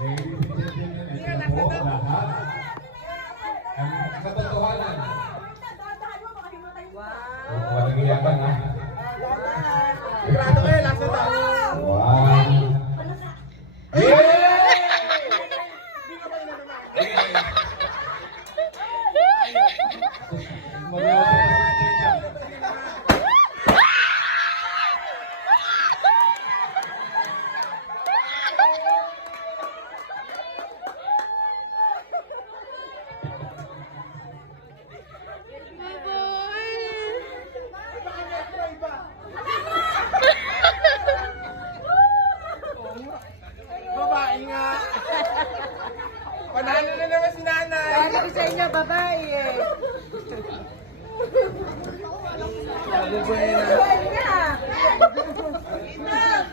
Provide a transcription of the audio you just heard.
Ito po lahat. Ang katotohanan. Walang iyakan ha. Sigurado kayo, last na tayo. One. Babae nga. Panalo na naman si nanay. Sabi ko sa inyo, babae eh. Sabi ko na.